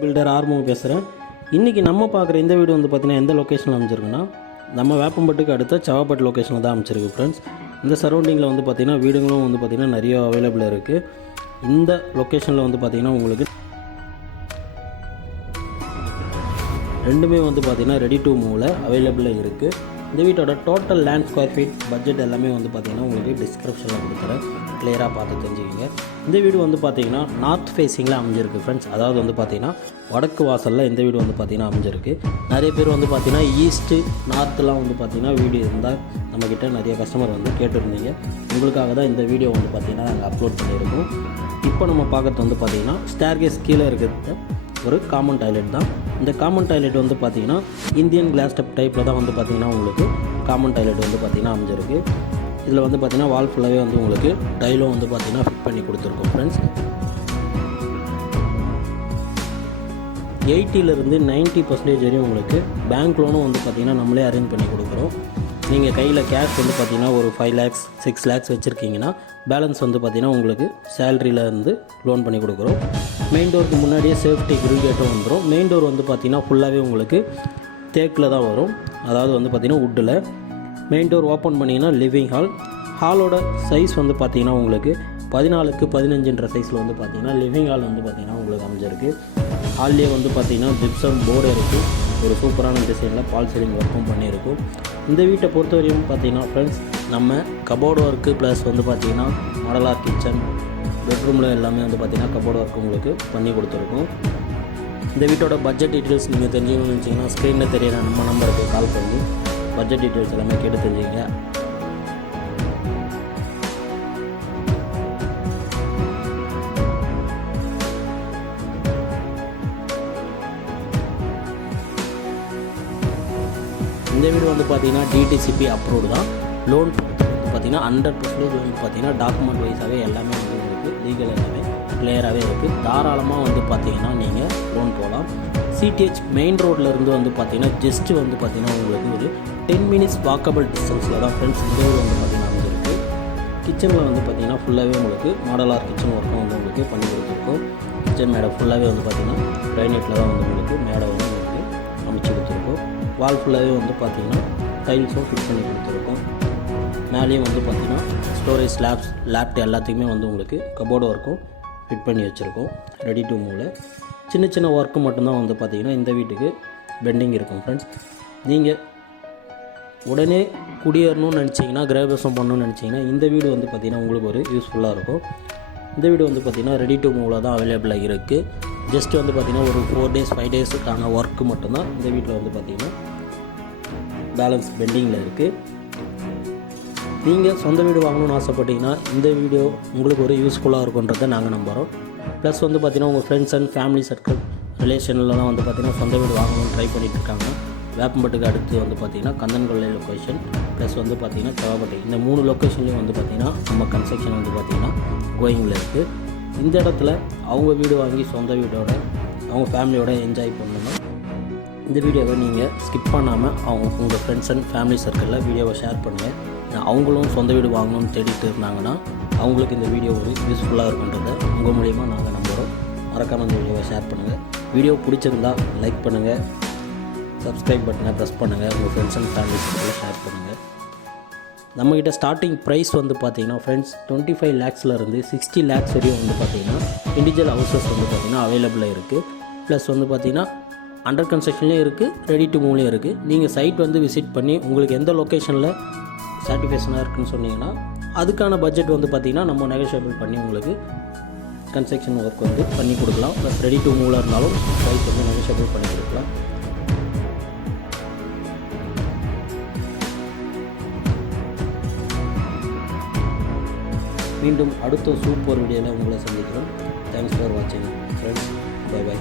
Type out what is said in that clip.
Filter ஆர்மோ பேசுகிறேன். இன்றைக்கி நம்ம பார்க்குற இந்த வீடு வந்து பார்த்திங்கன்னா எந்த லொக்கேஷனில் அமைச்சிருக்குன்னா நம்ம வேப்பம்பட்டுக்கு அடுத்த சவாப்பட்டு லொக்கேஷனில் தான் அமைச்சிருக்கு ஃப்ரெண்ட்ஸ். இந்த சரௌண்டிங்கில் வந்து பார்த்திங்கன்னா வீடுகளும் வந்து பார்த்திங்கன்னா நிறைய அவைலபிள் இருக்குது. இந்த லொக்கேஷனில் வந்து பார்த்திங்கன்னா உங்களுக்கு ரெண்டுமே வந்து பார்த்திங்கன்னா ரெடி டு மூவில் அவைலபிளாக இருக்குது. இந்த வீட்டோட total land square feet budget எல்லாமே வந்து பார்த்திங்கன்னா உங்களுக்கு டிஸ்கிரிப்ஷனில் கொடுக்குறேன், கிளியராக பார்த்து தெரிஞ்சுக்கிங்க. இந்த வீடு வந்து பார்த்திங்கன்னா நார்த் ஃபேஸிங்கில் அமைஞ்சிருக்கு ஃப்ரெண்ட்ஸ். அதாவது வந்து பார்த்திங்கன்னா வடக்கு வாசலில் இந்த வீடு வந்து பார்த்திங்கன்னா அமைஞ்சிருக்கு. நிறைய பேர் வந்து பார்த்திங்கன்னா ஈஸ்ட்டு நார்த்துலாம் வந்து பார்த்திங்கன்னா வீடு இருந்தால் நம்மக்கிட்ட நிறைய கஸ்டமர் வந்து கேட்டுருந்தீங்க. உங்களுக்காக தான் இந்த வீடியோ வந்து பார்த்திங்கன்னா நாங்கள் அப்லோட் பண்ணியிருக்கோம். இப்போ நம்ம பார்க்குறது வந்து பார்த்திங்கன்னா ஸ்டேர்கேஸ் கீழே இருக்கிறது ஒரு காமன் டாய்லெட் தான். இந்த காமன் டாய்லெட் வந்து பார்த்திங்கன்னா இந்தியன் கிளாஸ் டப் டைப்பில் தான் வந்து பார்த்திங்கன்னா உங்களுக்கு காமன் டாய்லெட் வந்து பார்த்திங்கன்னா அமைஞ்சிருக்கு. இதில் வந்து பார்த்திங்கன்னா வால் ஃபுல்லாகவே வந்து உங்களுக்கு டைலும் வந்து பார்த்திங்கன்னா ஃபிட் பண்ணி கொடுத்துருக்கோம் ஃப்ரெண்ட்ஸ். 80% 90% வரையும் உங்களுக்கு பேங்க் லோனும் வந்து பார்த்திங்கன்னா நம்மளே அரேஞ்ச் பண்ணி கொடுக்குறோம். நீங்கள் கையில் கேஷ் வந்து பார்த்திங்கன்னா ஒரு 5 lakhs 6 lakhs வச்சுருக்கீங்கன்னா பேலன்ஸ் வந்து பார்த்திங்கன்னா உங்களுக்கு சேலரியில் இருந்து லோன் பண்ணி கொடுக்குறோம். மெயின் டோருக்கு முன்னாடியே சேஃப்டி கிரில் கேட்டும் வந்துடும். மெயின் டோர் வந்து பார்த்திங்கன்னா ஃபுல்லாகவே உங்களுக்கு தேக்கில் தான் வரும், அதாவது வந்து பார்த்திங்கன்னா வுட்டில். மெயின் டோர் ஓப்பன் பண்ணிங்கன்னா லிவிங் ஹாலோட சைஸ் வந்து பார்த்திங்கன்னா உங்களுக்கு 14x15 சைஸில் வந்து பார்த்திங்கன்னா லிவிங் ஹால் வந்து பார்த்திங்கன்னா உங்களுக்கு அமைஞ்சிருக்கு. ஹால்லேயே வந்து பார்த்திங்கன்னா ஜிப்சம் போர்டு இருக்குது. ஒரு சூப்பரான டிசைனில் பால் சீலிங் ஒர்க்கும் பண்ணியிருக்கும். இந்த வீட்டை பொறுத்த வரையும் பார்த்திங்கன்னா ஃப்ரெண்ட்ஸ் நம்ம கபோர்டு ஒர்க்கு ப்ளஸ் வந்து பார்த்திங்கன்னா மாடலார் கிச்சன் பெட்ரூமில் எல்லாமே வந்து பார்த்திங்கன்னா கபோர்டு ஒர்க் உங்களுக்கு பண்ணி கொடுத்துருக்கோம். இந்த வீட்டோட பட்ஜெட் டீட்டெயில்ஸ் நீங்கள் தெரிஞ்சுக்கணும்னு நினச்சிங்கன்னா ஸ்க்ரீனில் தெரியிற நம்ம நம்பருக்கு கால் பண்ணி பட்ஜெட் டீட்டெயில்ஸ் எல்லாமே கேட்டு தெரிஞ்சுங்க. இந்த வீடு வந்து பார்த்திங்கன்னா டிடிசிபி அப்ரூவ்டு தான். லோன் வந்து பார்த்திங்கன்னா 100% வந்து பார்த்திங்கன்னா டாக்குமெண்ட் வைஸாகவே எல்லாமே வந்து உங்களுக்கு லீகல் எல்லாமே கிளியராகவே இருக்குது. தாராளமாக வந்து பார்த்திங்கன்னா நீங்கள் லோன் போகலாம். சிடிஹெச் மெயின் ரோட்லேருந்து வந்து பார்த்திங்கன்னா ஜஸ்ட்டு வந்து பார்த்திங்கன்னா உங்களுக்கு ஒரு 10 minutes வாக்கபிள் டிஸ்டன்ஸில் தான் ஃப்ரெண்ட்ஸ் இந்த வீடு வந்து பார்த்திங்கன்னா அமைஞ்சிருக்கு. கிச்சனில் வந்து பார்த்திங்கன்னா ஃபுல்லாகவே உங்களுக்கு மாடலார் கிச்சன் ஒர்க்கும் வந்து உங்களுக்கு பண்ணி கொடுத்துருக்கோம். கிச்சன் மேடை ஃபுல்லாகவே வந்து பார்த்திங்கன்னா கிரைனேட்டில் தான் வந்து உங்களுக்கு மேடை வந்து உங்களுக்கு அமைச்சு கொடுத்துருக்கோம். வால் ஃபுல்லாகவே வந்து பார்த்திங்கன்னா டைல்ஸும் ஃபிட் பண்ணி கொடுத்துருக்கோம். மேலேயும் வந்து பார்த்திங்கன்னா ஸ்டோரேஜ் லேப்ட் எல்லாத்துக்குமே வந்து உங்களுக்கு கபோர்டு ஒர்க்கும் ஃபிட் பண்ணி வச்சுருக்கோம். ரெடி டு மூவில் சின்ன சின்ன ஒர்க்கு மட்டும்தான் வந்து பார்த்திங்கன்னா இந்த வீட்டுக்கு பெண்டிங் இருக்கும் ஃப்ரெண்ட்ஸ். நீங்கள் உடனே குடியேறணும்னு நினச்சிங்கன்னா கிரகபிரவேசம் பண்ணணும்னு நினச்சிங்கன்னா இந்த வீடு வந்து பார்த்திங்கன்னா உங்களுக்கு ஒரு யூஸ்ஃபுல்லாக இருக்கும். இந்த வீடு வந்து பார்த்திங்கன்னா ரெடி டு மூவில் தான் அவைலபிளாக இருக்குது. ஜஸ்ட் வந்து பார்த்திங்கன்னா ஒரு 4 days 5 daysக்கான ஒர்க்கு மட்டும்தான் இந்த வீட்டில் வந்து பார்த்திங்கன்னா பேலன்ஸ் பெண்டிங்கில் இருக்குது. நீங்கள் சொந்த வீடு வாங்கணும்னு ஆசைப்பட்டீங்கன்னா இந்த வீடியோ உங்களுக்கு ஒரு யூஸ்ஃபுல்லாக இருக்குன்றதை நாங்கள் நம்புகிறோம். ப்ளஸ் வந்து பார்த்திங்கன்னா உங்கள் ஃப்ரெண்ட்ஸ் அண்ட் ஃபேமிலி சர்க்கிள் ரிலேஷன்லாம் வந்து பார்த்திங்கன்னா சொந்த வீடு வாங்கணும்னு ட்ரை பண்ணிகிட்டு இருக்காங்க. வேப்பம்பட்டுக்கு அடுத்து வந்து பார்த்திங்கன்னா கந்தன்கொள்ளை லொக்கேஷன் ப்ளஸ் வந்து பார்த்திங்கன்னா சவாப்பட்டு, இந்த 3 லொக்கேஷன்லேயும் வந்து பார்த்திங்கன்னா நம்ம கன்ஸ்ட்ரக்ஷன் வந்து பார்த்திங்கன்னா கோயிங்கில் இருக்குது. இந்த இடத்துல அவங்க வீடு வாங்கி சொந்த வீடோட அவங்க ஃபேமிலியோட என்ஜாய் பண்ணணும்னா இந்த வீடியோவை நீங்கள் ஸ்கிப் பண்ணாமல் உங்கள் ஃப்ரெண்ட்ஸ் அண்ட் ஃபேமிலி சர்க்கிளில் வீடியோவை ஷேர் பண்ணுங்கள். அவங்களும் சொந்த வீடு வாங்கணும்னு தேடிட்டு இருந்தாங்கன்னா அவங்களுக்கு இந்த வீடியோ ஒரு யூஸ்ஃபுல்லாக இருக்குன்றதை உங்கள் மூலிமா நாங்கள் நம்புகிறோம். மறக்காமல் இந்த வீடியோவை ஷேர் பண்ணுங்கள். வீடியோ பிடிச்சிருந்தா லைக் பண்ணுங்கள், சப்ஸ்கிரைப் பட்டனை ப்ரெஸ் பண்ணுங்கள், உங்கள் ஃப்ரெண்ட்ஸ் அண்ட் ஃபேமிலி சர்க்கிளில் ஷேர் பண்ணுங்கள். நம்மக்கிட்ட ஸ்டார்டிங் ப்ரைஸ் வந்து பார்த்திங்கன்னா ஃப்ரெண்ட்ஸ் 25 lakhsலேருந்து 60 lakhs வரையும் வந்து பார்த்திங்கன்னா இண்டிவிஜுவல் ஹவுசஸ் வந்து பார்த்திங்கன்னா அவைலபிளாக இருக்குது. ப்ளஸ் வந்து பார்த்திங்கன்னா அண்டர் கன்ஸ்ட்ரக்ஷன்லேயும் இருக்குது, ரெடி டு மூவ்லேயும் இருக்குது. நீங்கள் சைட் வந்து விசிட் பண்ணி உங்களுக்கு எந்த லொக்கேஷனில் சாட்டிஸ்ஃபேக்ஷனாக இருக்குதுன்னு சொன்னீங்கன்னா அதுக்கான பட்ஜெட் வந்து பார்த்திங்கன்னா நம்ம நெகோஷியபிள் பண்ணி உங்களுக்கு கன்ஸ்ட்ரக்ஷன் ஒர்க் வந்து பண்ணி கொடுக்கலாம். ப்ளஸ் ரெடி டு மூவில் இருந்தாலும் ப்ரைஸ் வந்து நெகோஷியபிள் பண்ணி கொடுக்கலாம். மீண்டும் அடுத்த சூப்பர் வீடியோவில் உங்களை சந்திக்கிறோம். தேங்க்ஸ் ஃபார் வாட்சிங் ஃப்ரெண்ட்ஸ். பை.